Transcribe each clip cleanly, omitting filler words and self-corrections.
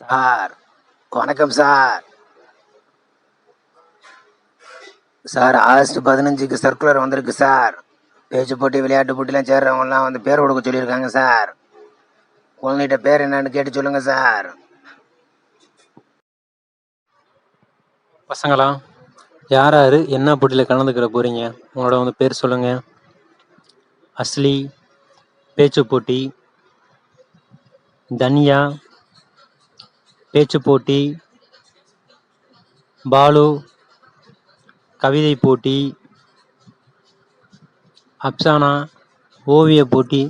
Sir, வணக்கம் sir. Sir, August 15க்கு circular வந்திருக்கு sir. பேச்சு போட்டி, விளையாட்டு போட்டிலாம் சேர்றவங்கலாம் வந்து பேர் கொடுக்க சொல்லியிருக்காங்க சார். குழந்தைகிட்ட பேர் என்னன்னு கேட்டு சொல்லுங்க சார். பசங்களா, யார் யார் என்ன போட்டியில் கலந்துக்கிற போகிறீங்க? உங்களோட பேர் சொல்லுங்கள். அஸ்லி, பேச்சு போட்டி. தனியா, பேச்சு போட்டி. பாலு, கவிதை போட்டி. அப்சானா, ஓவிய போட்டி.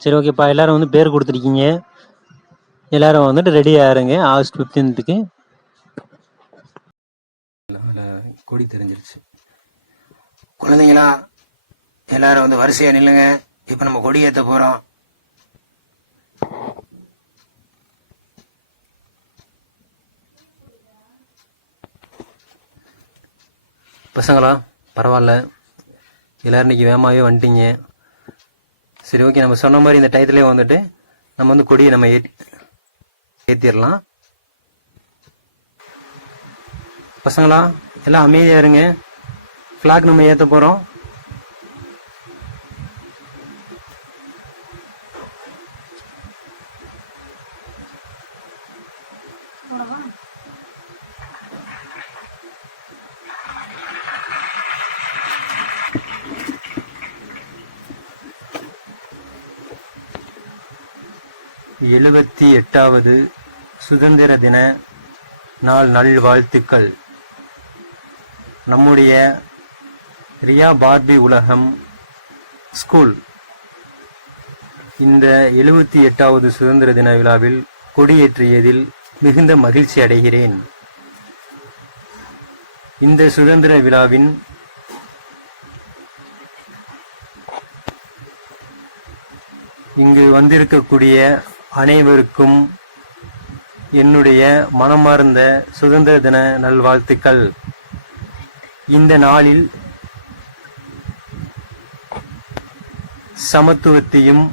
சரி, ஓகேப்பா. எல்லோரும் பேர் கொடுத்துருக்கீங்க. எல்லோரும் ரெடியாக இருங்க. ஆகஸ்ட் 15க்கு கொடி தெரிஞ்சிருச்சு. குழந்தைங்களா, எல்லாரும் வரிசையா நில்லுங்க. இப்ப நம்ம கொடி ஏற்ற போறோம். பசங்களா, பரவாயில்ல, எல்லோரும் இன்றைக்கி வேகமாகவே வந்துட்டீங்க. சரி, ஓகே. நம்ம சொன்ன மாதிரி இந்த டயத்துலேயே நம்ம கொடியை நம்ம ஏற்றிடலாம். பசங்களா, எல்லாம் அமைதியாக இருங்க. ஃப்ளாக் நம்ம ஏற்ற போகிறோம். எழுபத்தி 8வது சுதந்திர தின நாள் நல்வாழ்த்துக்கள். நம்முடைய ரியா பார்பி உலகம் ஸ்கூல் இந்த 78வது சுதந்திர தின விழாவில் கொடியேற்றியதில் மிகுந்த மகிழ்ச்சி அடைகிறேன். இந்த சுதந்திர விழாவின் இங்கு வந்திருக்கக்கூடிய அனைவருக்கும் என்னுடைய மனமார்ந்த சுதந்திர தின நல்வாழ்த்துக்கள். இந்த நாளில் சமத்துவத்தையும்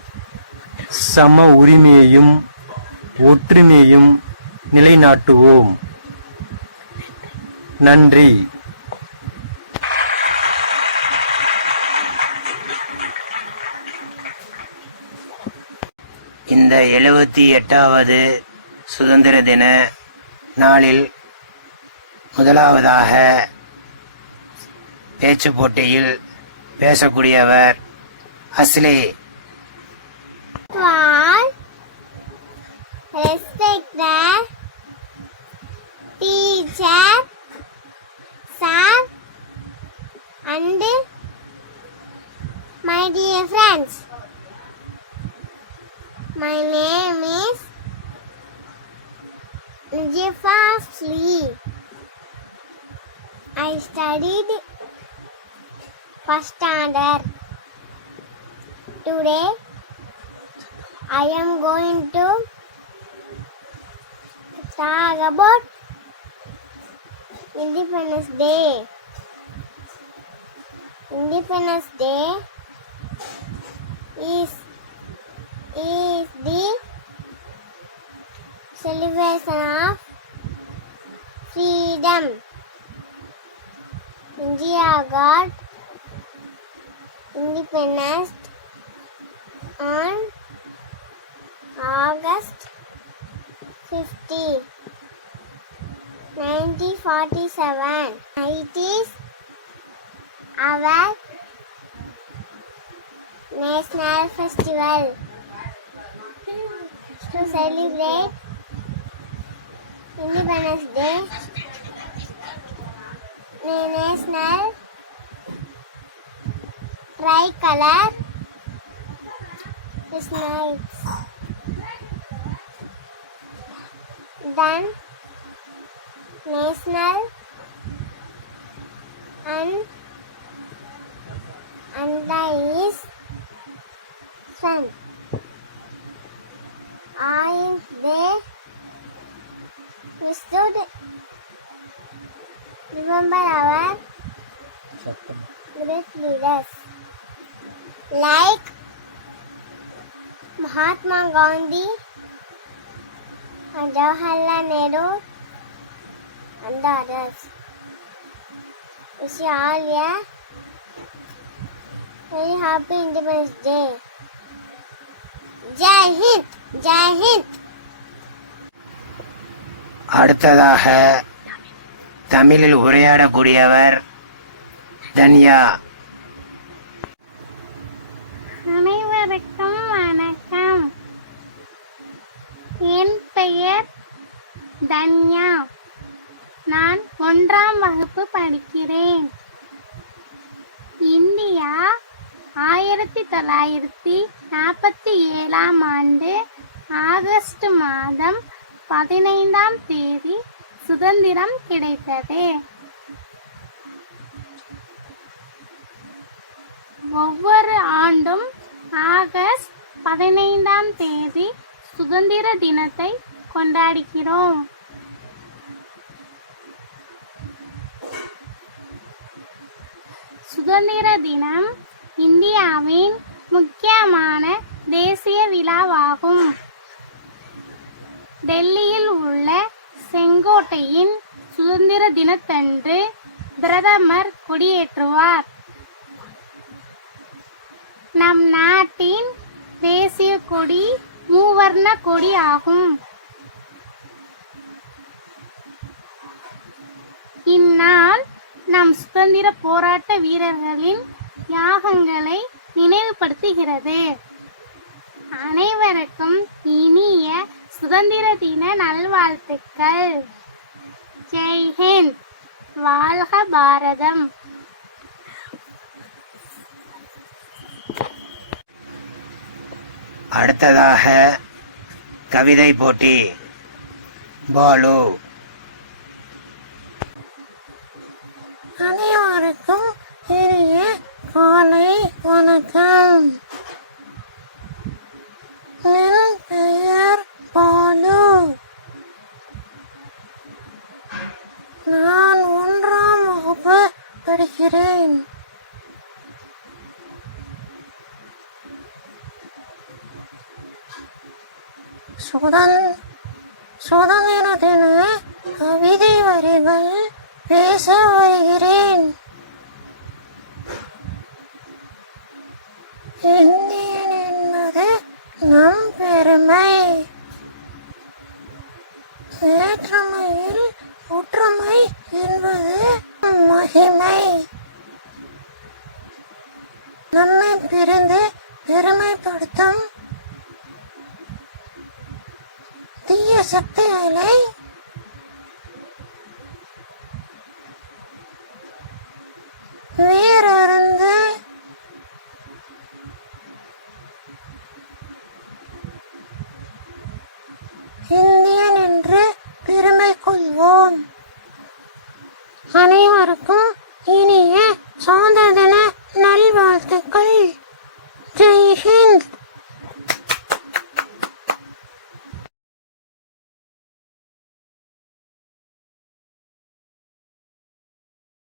சம உரிமையையும் ஒற்றுமையையும் நிலைநாட்டுவோம். நன்றி. இந்த 78வது சுதந்திர தின நாளில் முதலாவதாக பேச்சு போட்டியில் பேசக்கூடியவர் அஸ்லி. Respected teacher, sir, and my dear friends. My name is Najifa Asli. I studied first standard. Today I am going to talk about Independence Day. Independence Day is the celebration of freedom. India got independence on August 50, 1947. It is our national festival to celebrate Independence Day. The national tricolor is nice. Then national anthem is sun. We should remember our great leaders like Mahatma Gandhi Jawaharlal Nehru and the others. Wish you all a very happy Independence Day. Jai Hind! Jai Hind! அடுத்ததாக தமிழில் உரையாடக்கூடியவர் தன்யா. அனைவருக்கும் வணக்கம். என் பெயர் தன்யா. நான் 1ஆம் வகுப்பு படிக்கிறேன். India 1947ஆம் ஆண்டு ஆகஸ்ட் மாதம் 15ஆம் தேதி சுதந்திரம் கிடைத்தது. ஒவ்வொரு ஆண்டும் ஆகஸ்ட் 15ஆம் தேதி சுதந்திர தினத்தை கொண்டாடுகிறோம். சுதந்திர தினம் இந்தியாவின் முக்கியமான தேசிய விழாவாகும். டெல்லியில் உள்ள செங்கோட்டையின் சுதந்திர தினத்தன்று பிரதமர் கொடியேற்றுவார். நம் நாட்டின் தேசிய கொடி மூவர்ண கொடி ஆகும். இந்நாள் நம் சுதந்திர போராட்ட வீரர்களின் தியாகங்களை நினைவுபடுத்துகிறது. அனைவருக்கும் இனிய சுதந்திர தின நல்வாழ்த்துக்கள். ஜெய் ஹிந்த்! வாழ்க பாரதம்! அடுத்ததாக கவிதை போட்டி. பாலு. அனைவருக்கும் இனிய காலை வணக்கம். என் பெயர் பாலு. நான் 1ஆம் வகுப்பு படிக்கிறேன். சுதந்திர தின கவிதை வரிகள் பேச வருகிறேன். இந்தியன் என்பது நம் பெருமை. வேற்றுமையில் ஒற்றுமை என்பது மகிமை. நம்மை பிரிந்து பெருமைப்படுத்தும் தீய சக்திகளை வேறறிந்து இந்தியன் என்று பெருமை கொள்வோம். அனைவருக்கும் இனிய சுதந்திர தின நல்வாழ்த்துக்கள்.